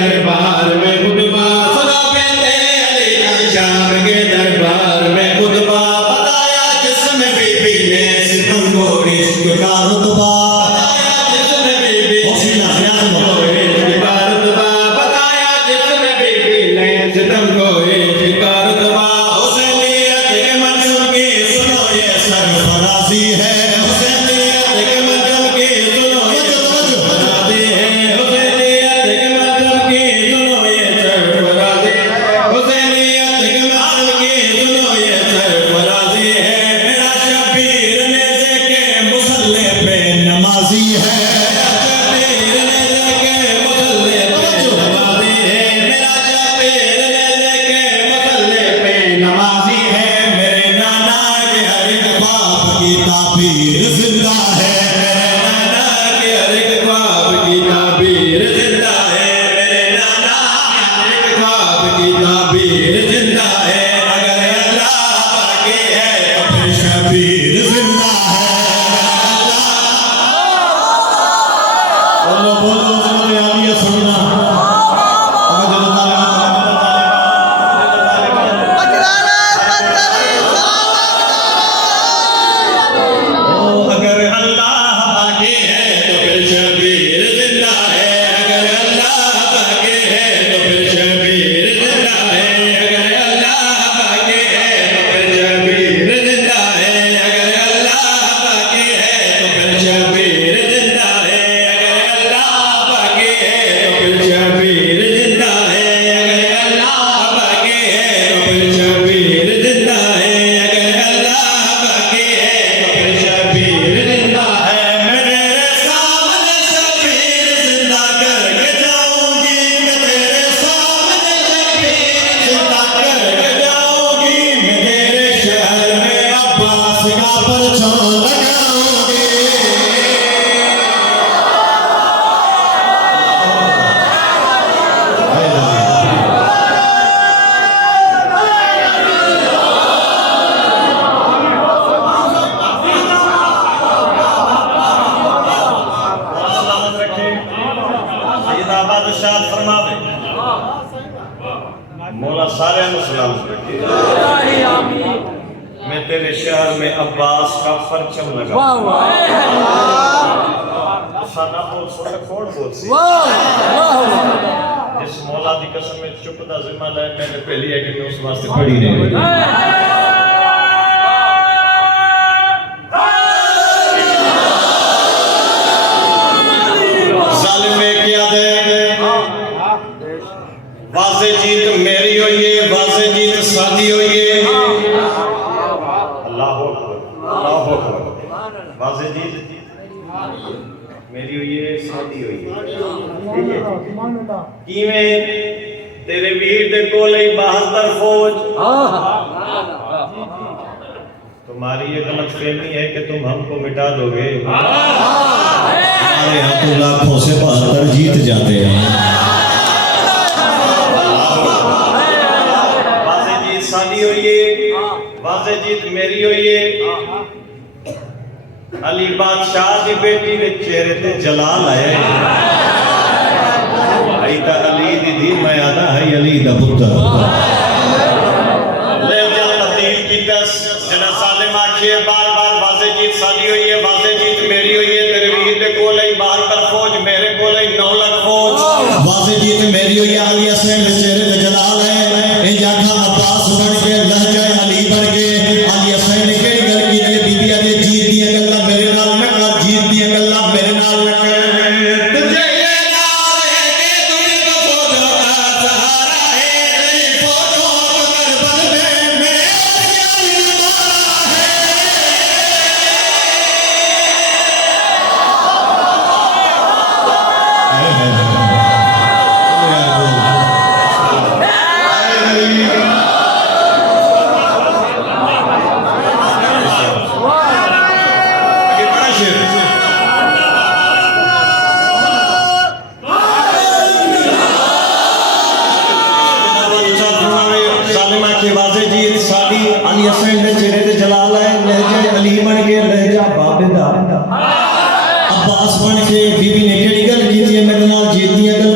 दरबार में खुतबा सुना बेटे अली का शाम के दरबार में खुतबा बताया जिसमें बीबी ने सितम को इश्क का रुतबा बताया जिसमें बीबी को इश्क का रुतबा बताया जिसमें बीबी ने सितम को इश्क का रुतबा हुसैनियत के मंजूर की सुनो ये सरफराजी है हुसैनियत के मंजूर की सुनो ये सरफराजी है हुसैनियत के मंजूर की सुनो ये सरफराजी हुसैनियत के मंजूर की सुनो ये सरफराजी है मेरा शबीर नेज़े के मुसल्ले पे नमाजी है मेरा शबीर नेज़े के मुसल्ले पे नमाजी है मेरा शबीर नेज़े के मुसल्ले पे नमाजी है मेरे नाना के हर एक ख्वाब की ताबीर जिंदा है मेरे नाना के हर एक ख्वाब की ताबीर जिंदा है मेरे नाना के हर एक ख्वाब की ताबीर जिंदा है अगर अल्लाह बाकी है तो फिर शबीर जिंदा है बोलो बोलो जल्दी आलिया सुनना अगर अल्लाह बाकी है तो फिर शबीर जिंदा है अगर अल्लाह बाकी है तो फिर शबीर जिंदा है अगर अल्लाह बाकी है तो फिर शबीर जिंदा है अगर अल्लाह बाकी है तो फिर शबीर जिंदा है अगर अल्लाह बाकी है तो फिर शबीर जिंदा है अगर अल्लाह बाकी है तो फिर शबीर जिंदा है अगर अल्लाह बाकी है तो फिर शबीर जिंदा है मैं तेरे सामने शबीर जिंदा करके जाऊंगी मैं तेरे सामने शबीर जिंदा करके जाऊंगी मैं तेरे शहर में अब्बास का परचम लगाऊंगी सलामत रखे सैयदाबाद शाद फरमावे मौला सारे को सलामत रखे मैं तेरे शहर में अब्बास का परचम लगा खाना बोल सोटे कौन बोल सी जिस मौला दी कसम में चुप दा जिम्मा ले मैंने पहली है कि मैं उस वास्ते पढ़ी नहीं जालिम में क्या दे वाज़े जीत मेरी होई है वाज़े जीत सादी होई है अल्लाह अकबर वाज़े जीत मेरी हुई है सादी हुई है किवें तेरे वीर दे कोले 72 फौज तुम्हारी ये गलतफहमी है कि तुम हमको मिटा दोगे हमारे यहाँ तो लाखों से 72 जीत जाते हैं वाज़े जीत सादी हुई है वाज़े जीत मेरी हुई है अली बादशाह की बेटी ने चेहरे ते जलाल आया आई ता अली दी दी मैं आदा है अली दा पुत्र ले जा तब्दील की दस जना सालिम आखिए बार-बार वाज़े जीत सादी हुई है वाज़े जीत मेरी हुई है तेरे वीर दे कोले 72 फौज मेरे कोले 9 लाख फौज वाज़े जीत मेरी हुई है अली हसन दे चेहरे ते जलाल है ए जाखा अब्बास बन के लहजा अली बन के अली हसन ने केड़ी गल की ते बीबी दे जीत दी गल्ला मेरे नाल न कर जीत दी गल्ला मेरे नाल न कर तुझे ये नाल है कि तुझको फौजों का सहारा है तेरी फौजों को करबल में मेरे अली हसन ने चेहरे ते जलाल है लहजा अली बन के लहजा बाबे दा अब्बास बन के बीबी ने केड़ी गल कीती है मेरे नाल जीत दी गल